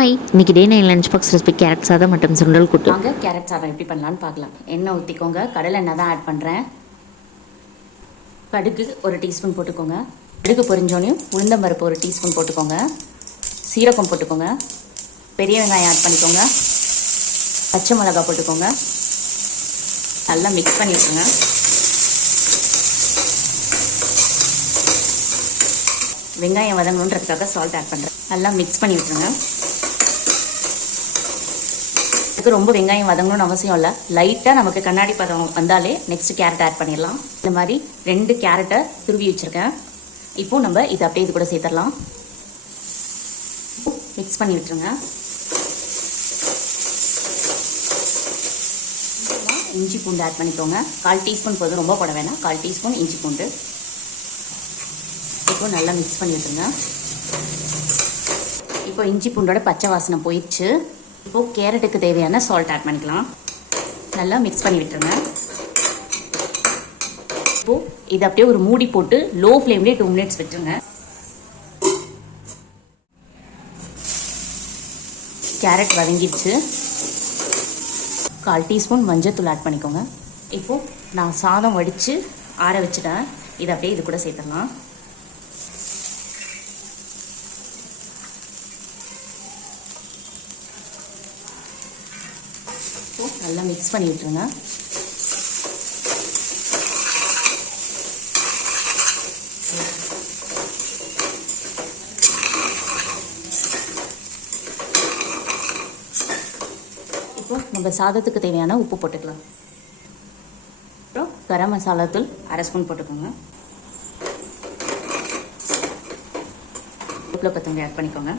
Hi இன்னைக்கு day nine lunch box recipe carrot சாதம் மற்றும் சுண்டல் கூட்டு. வாங்க கேரட் சாதம் எப்படி பண்ணலான்னு பார்க்கலாம். எண்ணெய் ஊற்றிக்கோங்க கடலை எண்ணெய் தான் ஆட் பண்ணுறேன் கடுகு ஒரு டீஸ்பூன் போட்டுக்கோங்க. கடுகு பொரிஞ்சோனையும் உளுந்தம்பருப்பு ஒரு டீஸ்பூன் போட்டுக்கோங்க. சீரகம் போட்டுக்கோங்க. பெரிய வெங்காயம் ஆட் பண்ணிக்கோங்க. பச்சை மிளகா போட்டுக்கோங்க. நல்லா மிக்ஸ் பண்ணி விட்டுருங்க வெங்காயம் வதங்கணுன்றதுக்காக சால்ட் ஆட் பண்ணுறேன் நல்லா மிக்ஸ் பண்ணி விட்டுருங்க இதுக்கு ரொம்ப வெங்காயம் வதங்கணும்னு அவசியம் இல்லை. லைட்டாக நமக்கு கண்ணாடி பதம் வந்தாலே நெக்ஸ்ட் கேரட் ஆட் பண்ணிடலாம். இந்த மாதிரி ரெண்டு கேரட்டை துருவி வச்சுருக்கேன். இப்போ நம்ம இதை அப்படியே இது கூட சேர்த்துடலாம். மிக்ஸ் பண்ணி விட்டுருங்க. இஞ்சி பூண்டு ஆட் பண்ணிக்கோங்க. கால் டீஸ்பூன் போதும் ரொம்ப போட வேணாம். கால் டீஸ்பூன் இஞ்சி பூண்டு. இப்போ நல்லா மிக்ஸ் பண்ணி விட்டுருங்க. இப்போ இஞ்சி பூண்டோட பச்சை வாசனை போயிடுச்சு. இப்போது கேரட்டுக்கு தேவையான சால்ட் ஆட் பண்ணிக்கலாம். நல்லா மிக்ஸ் பண்ணி விட்டுருங்க. இப்போது இதை அப்படியே ஒரு மூடி போட்டு லோ ஃப்ளேம்லேயே டூ மினிட்ஸ் விட்டுருங்க. கேரட் வதங்கிடுச்சு. கால் டீஸ்பூன் மஞ்சத்தூள் ஆட் பண்ணிக்கோங்க. இப்போது நான் சாதம் வடித்து ஆற வச்சுட்டேன். இதை அப்படியே இது கூட சேர்த்துடலாம். இப்போ நல்லா மிக்ஸ் பண்ணி விட்டுருங்க இப்போ நம்ம சாதத்துக்கு தேவையான உப்பு போட்டுக்கலாம். அப்புறம் கரம் மசாலா தூள் அரை ஸ்பூன் போட்டுக்கோங்க. உப்பில் கொத்தமல்லி ஆட் பண்ணிக்கோங்க.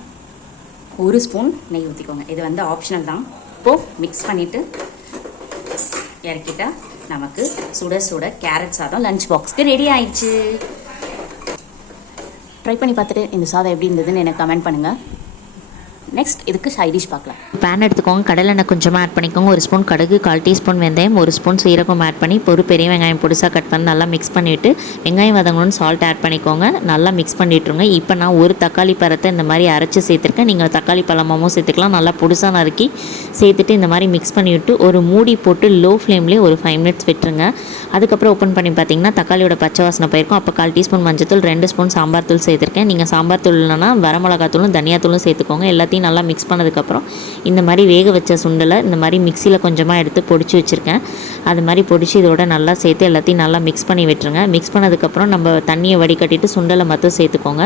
ஒரு ஸ்பூன் நெய் ஊற்றிக்கோங்க இது வந்து ஆப்ஷனல் தான். இப்போது மிக்ஸ் பண்ணிவிட்டு இறக்கிட்டா நமக்கு சுட சுட கேரட் சாதம் லஞ்ச் பாக்ஸ்க்கு ரெடி ஆயிடுச்சு. ட்ரை பண்ணி பார்த்துட்டு இந்த சாதம் எப்படி இருந்ததுன்னு எனக்கு கமெண்ட் பண்ணுங்கள் நெக்ஸ்ட் இதுக்கு சைடிஷ் பார்க்கலாம். பேன் எடுத்துக்கோங்க கடலெண்ணெய் கொஞ்சமாக ஆட் பண்ணிக்கோங்க. ஒரு ஸ்பூன் கடுகு கால் டீஸ்பூன் வெந்தயம் ஒரு ஸ்பூன் சீரகம் ஆட் பண்ணி ஒரு பெரிய வெங்காயம் பொடிசாக கட் பண்ணி நல்லா மிக்ஸ் பண்ணிவிட்டு வெங்காயம் வதங்கணும்னு சால்ட் ஆட் பண்ணிக்கோங்க. நல்லா மிக்ஸ் பண்ணிட்டுருங்க. இப்போ நான் ஒரு தக்காளி பழத்தை இந்த மாதிரி அரைச்சி சேர்த்துருக்கேன். நீங்கள் தக்காளி பழமாவும் சேர்த்துக்கலாம். நல்லா பொடிசாக நறுக்கி சேர்த்துட்டு இந்த மாதிரி மிக்ஸ் பண்ணிவிட்டு ஒரு மூடி போட்டு லோ ஃப்ளேம்லேயே ஒரு ஃபைவ் மினிட்ஸ் விட்டுருங்க. அதுக்கப்புறம் ஓப்பன் பண்ணி பார்த்தீங்கன்னா தக்காளியோட பச்சை வாசனை போயிருக்கும். அப்போ கால் டீஸ்பூன் மஞ்சத்தூள் ரெண்டு ஸ்பூன் சாம்பார் தூள் சேர்த்துருக்கேன். நீங்கள் சாம்பார் தூள் இல்லைனா வரமிளகாத்தூளும் தனியாத்தூளும் சேர்த்துக்கோங்க. எல்லாத்தையும் நல்லா மிக்ஸ் பண்ணதுக்கப்புறம் இந்த மாதிரி வேக வச்ச சுண்டலை இந்த மாதிரி மிக்சியில் கொஞ்சமாக எடுத்து பொடிச்சு வச்சுருக்கேன். அது மாதிரி பொடிச்சு இதோட நல்லா சேர்த்து எல்லாத்தையும் நல்லா மிக்ஸ் பண்ணி விட்டுருங்க. மிக்ஸ் பண்ணதுக்கப்புறம் நம்ம தண்ணியை வடிகட்டிட்டு சுண்டலை மட்டும் சேர்த்துக்கோங்க.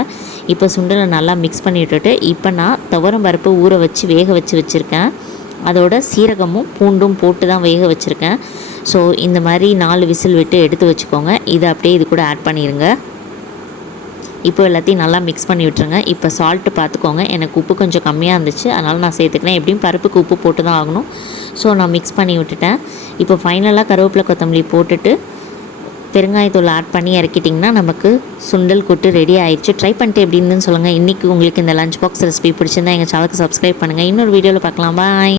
இப்போ சுண்டலை நல்லா மிக்ஸ் பண்ணி விட்டுட்டு இப்போ நான் துவரம் பருப்பு ஊற வச்சு வேக வச்சு வச்சுருக்கேன். அதோட சீரகமும் பூண்டும் போட்டு தான் வேக வச்சுருக்கேன். ஸோ இந்த மாதிரி நாலு விசில் விட்டு எடுத்து வச்சுக்கோங்க. இதை அப்படியே இது கூட ஆட் பண்ணிடுங்க இப்போ எல்லாத்தையும் நல்லா மிக்ஸ் பண்ணி விட்டுருங்க. இப்போ சால்ட்டு பார்த்துக்கோங்க. எனக்கு உப்பு கொஞ்சம் கம்மியாக இருந்துச்சு. அதனால் நான் சேர்த்துக்கிறேன். எப்படியும் பருப்புக்கு உப்பு போட்டு தான் ஆகணும். ஸோ நான் மிக்ஸ் பண்ணி விட்டுட்டேன். இப்போ ஃபைனலாக கருவேப்பிலை கொத்தமல்லி போட்டுட்டு பெருங்காயத்தூள் ஆட் பண்ணி இறக்கிட்டிங்கன்னா நமக்கு சுண்டல் கூட்டு ரெடி ஆயிடுச்சு ட்ரை பண்ணிட்டு எப்படின்னு சொல்லுங்கள் இன்றைக்கி உங்களுக்கு இந்த லஞ்ச் பாக்ஸ் ரெசிபி பிடிச்சிருந்தா எங்கள் சேனலுக்கு சப்ஸ்கிரைப் பண்ணுங்கள் இன்னொரு வீடியோவில் பார்க்கலாம். பாய்